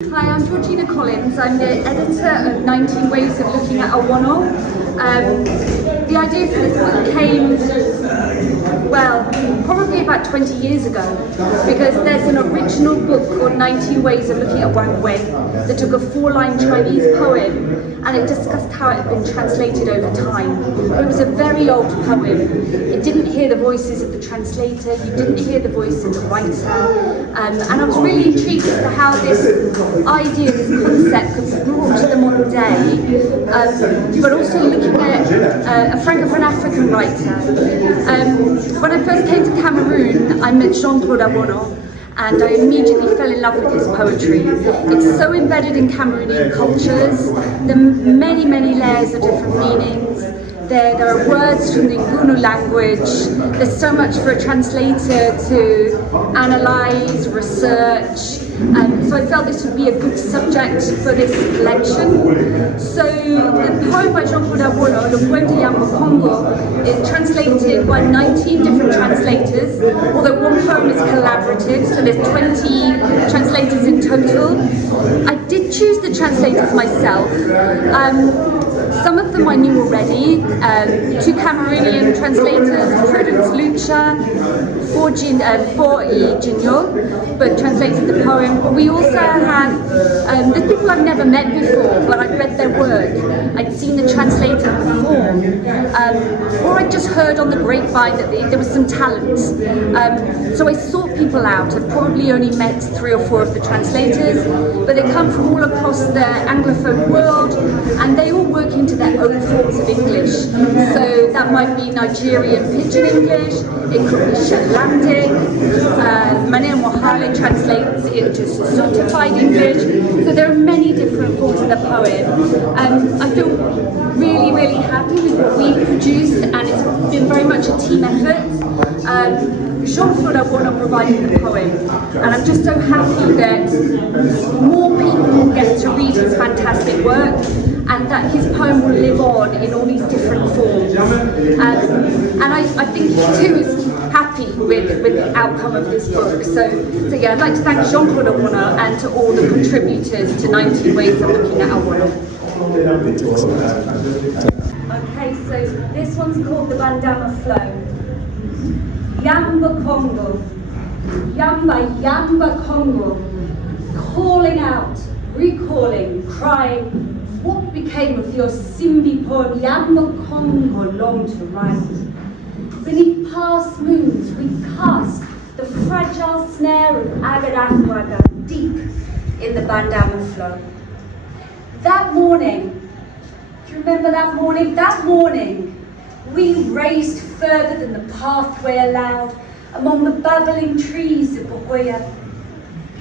Hi, I'm Georgina Collins. I'm the editor of 19 Ways of Looking at Awono. The idea for this book came, well, probably about 20 years ago, because there's an original book called 19 Ways of Looking at Wangwen that took a 4-line Chinese poem and it discussed how it had been translated over time. It was a very old poem. It didn't hear the voices of the translator, you didn't hear the voice of the writer, and I was really intrigued as to how this idea, this concept could be brought to the modern day, but also looking at a Francophone African writer. When I first came to Cameroon, I met Jean-Claude Awono, and I immediately fell in love with his poetry. It's so embedded in Cameroonian cultures, there are many, many layers of different meanings. There are words from the Ngunu language. There's so much for a translator to analyse, research. So I felt this would be a good subject for this collection. So the poem by Jean-Claude Awono, Le Poème de Yambo Congo, is translated by 19 different translators, although one poem is collaborative, so there's 20 translators in total. I did choose the translators myself. Some of them I knew already, 2 Cameroonian translators, Prudence Lucha, for Jinyo, but translated the poem. But we also have the people I've never met before, but I'd read their work. I'd seen the translator perform, or I'd just heard on the grapevine that there was some talent. So I sought people out. I've probably only met 3 or 4 of the translators, but they come from all across the Anglophone world, and they all work into their own forms of English. So that might be Nigerian Pidgin English, it could be Shetlandic, Mane Mohale translates into certified English. So there are many different forms of the poem. I feel really, really happy with what we've produced, and it's been very much a team effort. Jean-Claude Awono provided the poem, and I'm just so happy that more people get to read his fantastic work, and that his poem will live on in all these different forms. And I think he too is happy with the outcome of this book. So yeah, I'd like to thank Jean-Claude Awono and to all the contributors to 19 Ways of Looking at Awono. Okay, so this one's called the Bandama Flow. Yamba Congo, Yamba, Yamba Congo, calling out, recalling, crying, what became of your Simbi poem, Yamba Congo, long to write? Beneath past moons, we cast the fragile snare of Agadakwaga deep in the Bandama flow. That morning, do you remember that morning? That morning, we raced further than the pathway allowed among the babbling trees of Bohoya.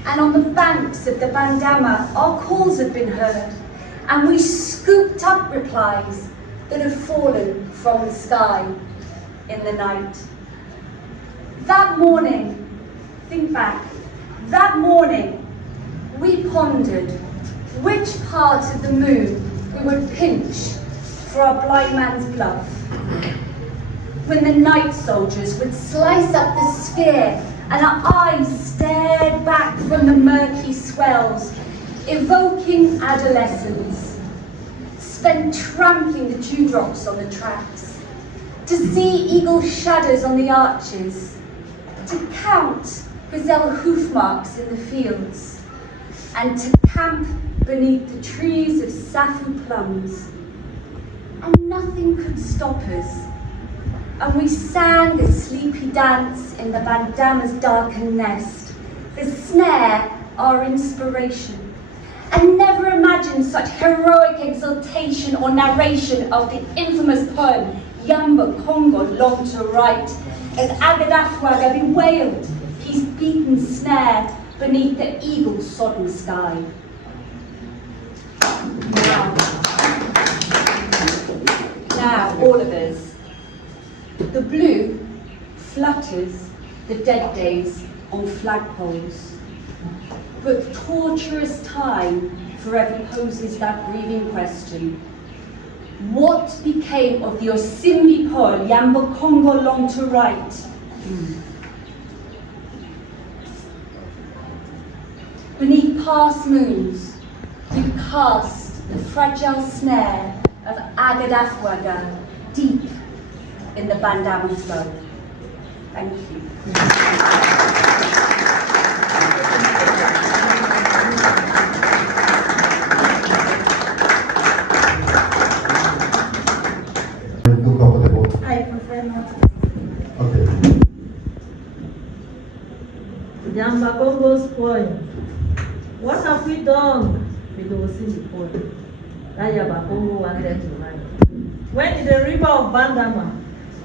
And on the banks of the Bandama, our calls had been heard, and we scooped up replies that had fallen from the sky in the night. That morning, think back, that morning, we pondered which part of the moon we would pinch for our blind man's bluff. When the night soldiers would slice up the sphere and our eyes stared back from the murky swells, evoking adolescence, spent trampling the dewdrops on the tracks, to see eagle shadows on the arches, to count gazelle hoof marks in the fields, and to camp beneath the trees of safu plums. And nothing could stop us. And we sang a sleepy dance in the Bandama's darkened nest, the snare our inspiration, and never imagined such heroic exultation or narration of the infamous poem Yamba Congo, long to write, as Agadakwaga bewailed his beaten snare beneath the eagle-sodden sky. Now, all of us. The blue flutters the dead days on flagpoles, but torturous time forever poses that grieving question. What became of the Osimbi poem, Yamba Congo, long to write? Beneath past moons, you cast the fragile snare of Agadafwaga deep in the Bandama flow. Thank you. I prefer not. Okay. Jamba Congo's poem. What have we done with the Osindi poem that Yaba Congo wanted to write? When in the river of Bandama,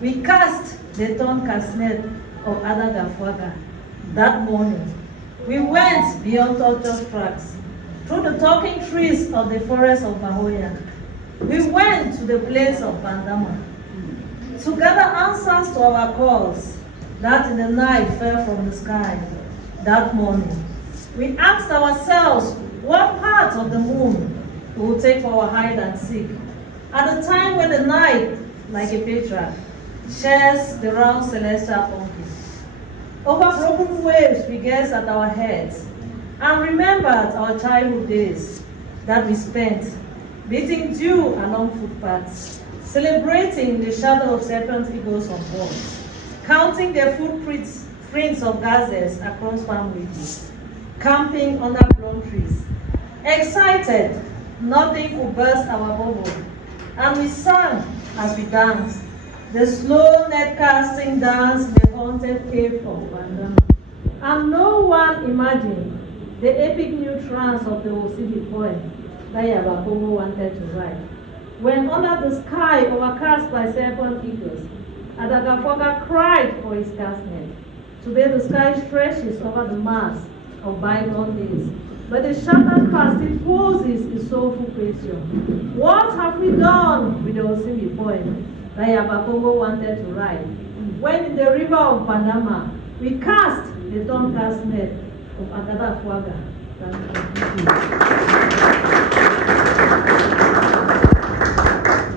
we cast the torn casnet of Adagafwaga that morning. We went beyond tortured tracks, through the talking trees of the forest of Mahoya. We went to the place of Bandama to gather answers to our calls that in the night fell from the sky that morning. We asked ourselves what part of the moon we would take for our hide and seek. At the time when the night, like a patriarch, shares the round celestial pumpkin. Over broken waves we gazed at our heads and remembered our childhood days that we spent beating dew along footpaths, celebrating the shadow of serpent eagles on walls, counting their footprints of gazelles across palm ridges, camping under plum trees. Excited, nothing could burst our bubble, and we sang as we danced, the slow net-casting dance in the haunted cave of Bandama. And no one imagined the epic new trance of the Osidi poem that Yabakongo wanted to write. When under the sky overcast by serpent eagles, Adagafoga cried for his casnet. Today the sky stretches over the mass of bygone days, but the shattered past it poses a soulful question. What have we done with the Osindi poem that Yabakongo wanted to write? When in the river of Bandama, we cast the torn casnet of Adagafoga. Thank you.